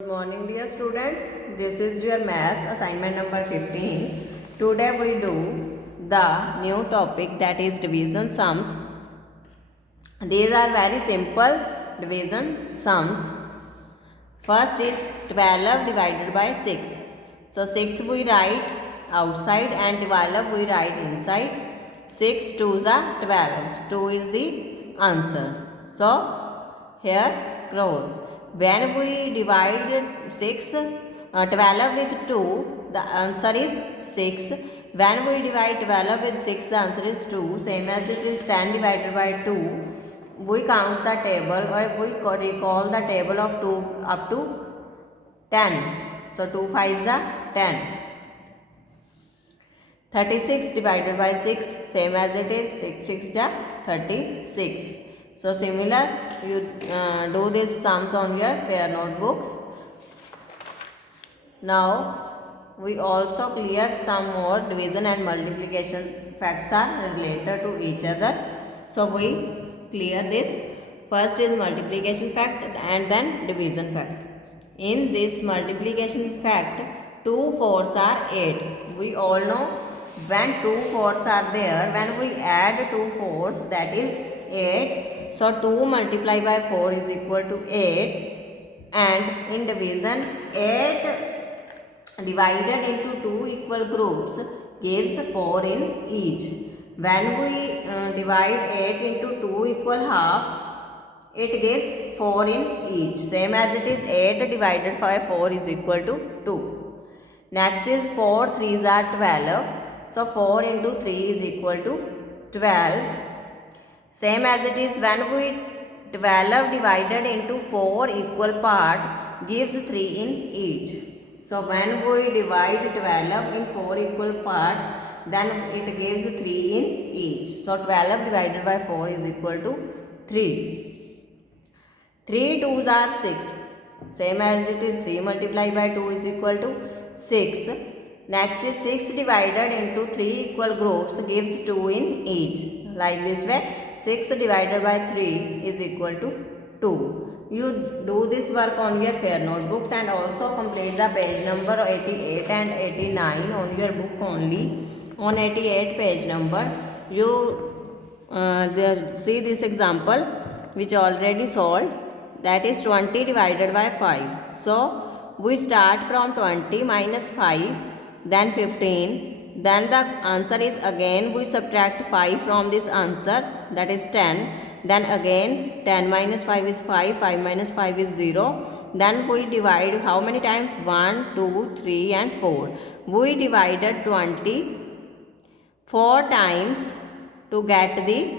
Good morning dear student, this is your maths assignment number 15. Today we do the new topic, that is division sums. These are very simple division sums. First is 12 divided by 6. So 6 we write outside and 12 we write inside. 6 2s are 12. 2 is the answer. So here cross. When we divide 12 with 2, the answer is 6. When we divide 12 with 6, the answer is 2. Same as it is 10 divided by 2. We count the table, or we recall the table of 2 up to 10. So 2 5s are 10. 36 divided by 6, same as it is 6 6 are 36. So similar, you do this sums on your fair notebooks. Now we also clear some more division and multiplication facts are related to each other. So we clear this. First is multiplication fact and then division fact. In this multiplication fact, 2 4s are 8. We all know when 2 4s are there, when we add 2 4s, that is 8. So 2 multiplied by 4 is equal to 8, and in division 8 divided into 2 equal groups gives 4 in each. When we divide 8 into 2 equal halves, it gives 4 in each. Same as it is 8 divided by 4 is equal to 2. Next is 4 3s are 12. So 4 into 3 is equal to 12. Same as it is when we 12 divided into 4 equal part gives 3 in each. So when we divide 12 in 4 equal parts, then it gives 3 in each. So 12 divided by 4 is equal to 3. 3 2s are 6. Same as it is 3 multiplied by 2 is equal to 6. Next is 6 divided into 3 equal groups gives 2 in each. Like this way, 6 divided by 3 is equal to 2. You do this work on your fair notebooks and also complete the page number 88 and 89 on your book only. On 88 page number, you see this example which already solved, that is 20 divided by 5. So we start from 20 minus 5, then 15. Then the answer is again we subtract 5 from this answer, that is 10. Then again 10 minus 5 is 5, 5 minus 5 is 0. Then we divide how many times? 1, 2, 3 and 4. We divided 20 4 times to get the,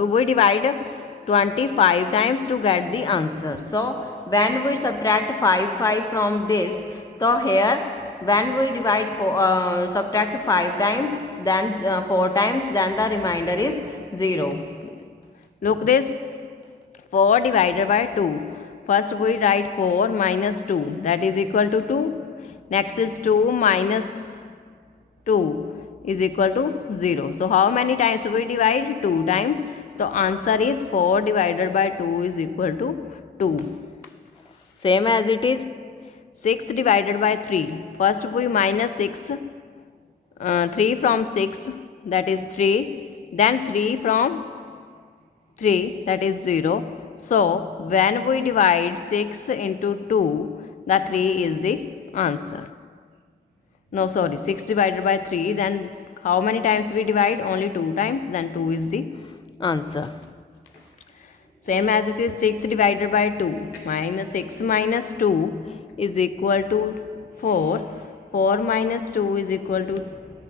we divide 25 times to get the answer. So when we subtract 5 from this, so here when we divide subtract 5 times, then 4 times, then the remainder is 0. Look this, 4 divided by 2. First we write 4 minus 2, that is equal to 2. Next is 2 minus 2 is equal to 0. So how many times we divide? 2 times. The answer is 4 divided by 2 is equal to 2. Same as it is 6 divided by 3. First we minus 6, 3 from 6, that is 3. Then 3 from 3, that is 0. So when we divide 6 into 2, the 3 is the answer. No, sorry, 6 divided by 3. Then how many times we divide? Only 2 times. Then 2 is the answer. Same as it is 6 divided by 2. Minus 6 minus 2 is equal to 4. 4 minus 2 is equal to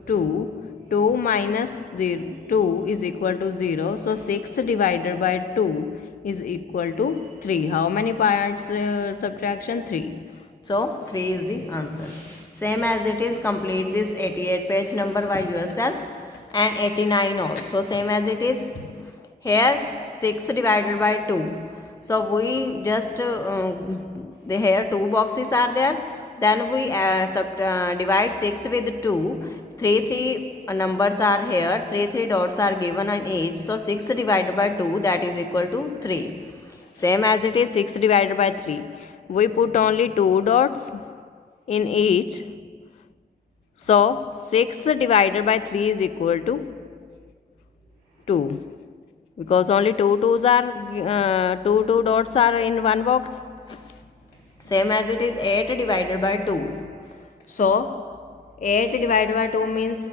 2. 2 minus 2 is equal to 0. So 6 divided by 2 is equal to 3. How many parts subtraction? 3. So 3 is the answer. Same as it is, complete this 88 page number by yourself, and 89 also. Same as it is here 6 divided by 2. So we just here 2 boxes are there. Then we divide 6 with 2. 3 numbers are here. 3 dots are given on each. So 6 divided by 2, that is equal to 3. Same as it is 6 divided by 3. we put only 2 dots in each. So 6 divided by 3 is equal to 2, because only two dots are in one box. Same as it is 8 divided by 2. So 8 divided by 2 means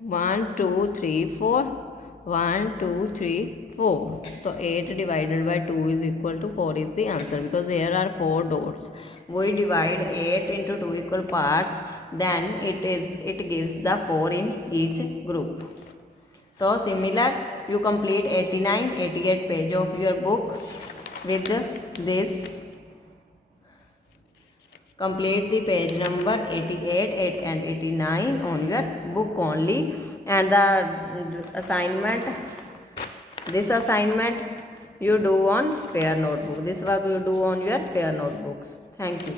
1, 2, 3, 4. 1, 2, 3, 4. So 8 divided by 2 is equal to 4 is the answer, because here are 4 dots. We divide 8 into 2 equal parts, then it gives the 4 in each group. So similar, you complete 89, 88 page of your book with this. Complete the page number 88 and 89 on your book only, and the assignment, this assignment you do on fair notebook. This work you do on your fair notebooks. Thank you.